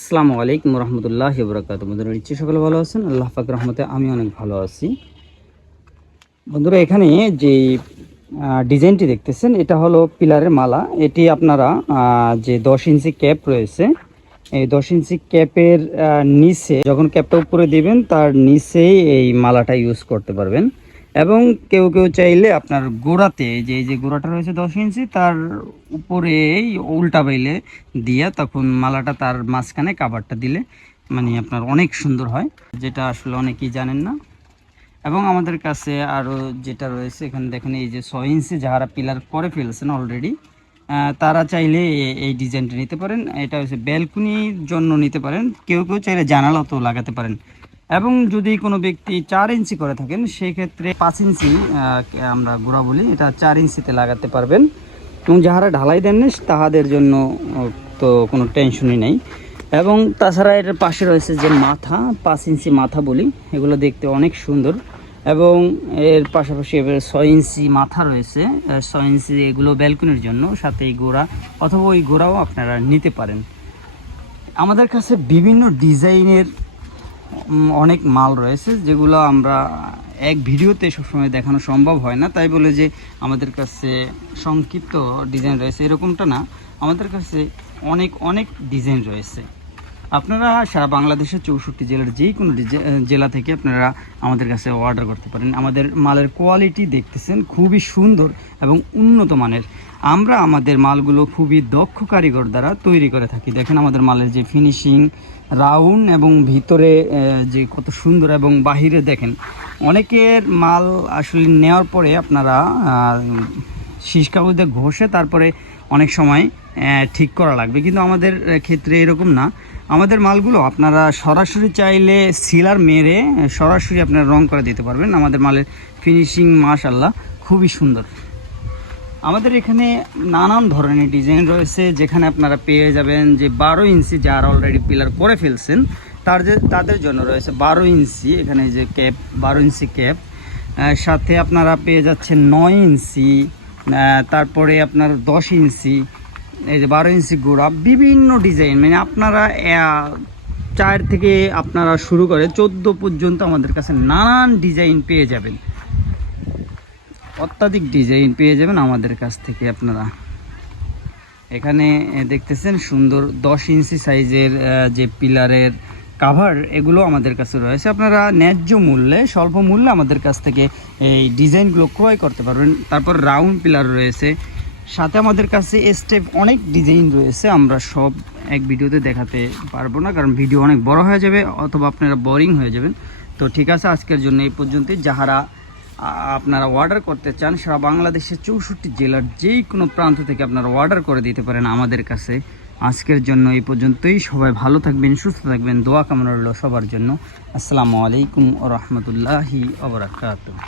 আসসালামু আলাইকুম রহমতুল্লাহি ওয়া বারাকাতুহু। বন্ধুরা নিশ্চয়ই সকলে ভালো আছেন। আল্লাহ পাকের রহমতে আমি অনেক ভালো আছি। বন্ধুরা এখানে যে ডিজাইনটি দেখতেছেন এটা হলো পিলারের মালা। এটি আপনারা যে 10 ইঞ্চি ক্যাপ রয়েছে, এই 10 ইঞ্চি ক্যাপের নিচে যখন ক্যাপটা উপরে দিবেন তার নিচেই এই মালাটা ইউজ করতে পারবেন। এবং কেউ কেউ চাইলে আপনার গোড়াতে যে গোড়াটা রয়েছে 10 ইঞ্চি তার উপরে উল্টা বাইলে দিয়ে তখন মালাটা তার মাঝখানে কাভারটা দিলে মানে আপনার অনেক সুন্দর হয়, যেটা আসলে অনেকেই জানেন না। এবং আমাদের কাছে আরও যেটা রয়েছে এখানে দেখেন, এই যে 6 ইঞ্চি যারা পিলার করে ফেলছেন অলরেডি, তারা চাইলে এই ডিজাইনটা নিতে পারেন। এটা হচ্ছে ব্যালকনির জন্য নিতে পারেন, কেউ কেউ চাইলে জানালাতেও লাগাতে পারেন। এবং যদি কোনো ব্যক্তি 4 ইঞ্চি করে থাকেন সেই ক্ষেত্রে 5 ইঞ্চি আমরা গোড়া বলি, এটা 4 ইঞ্চিতে লাগাতে পারবেন। এবং যারা ঢালাই দেন না তাহাদের জন্য তো কোনো টেনশনই নেই। এবং তাছাড়া এটার পাশে রয়েছে যে মাথা, 5 ইঞ্চি মাথা বলি, এগুলো দেখতে অনেক সুন্দর। এবং এর পাশাপাশি এবার 6 ইঞ্চি মাথা রয়েছে, 6 ইঞ্চি এগুলো ব্যালকনির জন্য, সাথে এই গোড়া অথবা ওই গোড়াও আপনারা নিতে পারেন। আমাদের কাছে বিভিন্ন ডিজাইনের অনেক মাল রয়েছে, যেগুলো আমরা এক ভিডিওতে সবসময় দেখানো সম্ভব হয় না। তাই বলে যে আমাদের কাছে সংক্ষিপ্ত ডিজাইন রয়েছে এরকমটা না, আমাদের কাছে অনেক অনেক ডিজাইন রয়েছে। আপনারা সারা বাংলাদেশের 64 জেলার যে কোনো জেলা থেকে আপনারা আমাদের কাছে অর্ডার করতে পারেন। আমাদের মালের কোয়ালিটি দেখতেছেন খুবই সুন্দর এবং উন্নত মানের। আমরা আমাদের মালগুলো খুবই দক্ষ কারিগর দ্বারা তৈরি করে থাকি। দেখেন আমাদের মালের যে ফিনিশিং, রাউন্ড এবং ভিতরে যে কত সুন্দর, এবং বাহিরে দেখেন অনেকের মাল আসলে নেওয়ার পরে আপনারা শীষ কাগজে ঘষে তারপরে অনেক সময় ঠিক করা লাগবে, কিন্তু আমাদের ক্ষেত্রে এরকম না। আমাদের মালগুলো আপনারা সরাসরি চাইলে সিলার মেরে সরাসরি আপনারা রং করে দিতে পারবেন। আমাদের মালের ফিনিশিং মাশাআল্লাহ খুবই সুন্দর। আমাদের এখানে নানান ধরনের ডিজাইন রয়েছে, যেখানে আপনারা পেয়ে যাবেন যে 12 ইঞ্চি যারা অলরেডি পিলার করে ফেলছেন তাদের জন্য রয়েছে 12 ইঞ্চি, এখানে যে ক্যাপ 12 ইঞ্চি ক্যাপ, সাথে আপনারা পেয়ে যাচ্ছেন 9 ইঞ্চি, তারপরে আপনার 10 ইঞ্চি, এই যে 12 ইঞ্চি গোড়া, বিভিন্ন ডিজাইন, মানে আপনারা 4 থেকে আপনারা শুরু করে 14 পর্যন্ত আমাদের কাছে নানান ডিজাইন পেয়ে যাবেন, অত্যাধিক ডিজাইন পেয়ে যাবেন আমাদের কাছ থেকে। আপনারা এখানে দেখতেছেন সুন্দর 10 ইঞ্চি সাইজের যে পিলারের কাভার, এগুলো আমাদের কাছে রয়েছে। আপনারা ন্যায্য মূল্যে, স্বল্প মূল্যে আমাদের কাছ থেকে এই ডিজাইনগুলো ক্রয় করতে পারবেন। তারপর রাউন্ড পিলার রয়েছে, সাথে আমাদের কাছে স্টেপ অনেক ডিজাইন রয়েছে। আমরা সব এক ভিডিওতে দেখাতে পারবো না, কারণ ভিডিও অনেক বড় হয়ে যাবে অথবা আপনারা বোরিং হয়ে যাবেন। তো ঠিক আছে, আজকের জন্য এই পর্যন্তই। যারা আপনারা অর্ডার করতে চান সারা বাংলাদেশের 64 জেলার যে কোনো প্রান্ত থেকে আপনারা অর্ডার করে দিতে পারেন আমাদের কাছে। আজকের জন্য এই পর্যন্তই। সবাই ভালো থাকবেন, সুস্থ থাকবেন, দোয়া কামনা রইল সবার জন্য। আসসালামু আলাইকুম ওয়া রাহমাতুল্লাহি ওয়া বারাকাতুহু।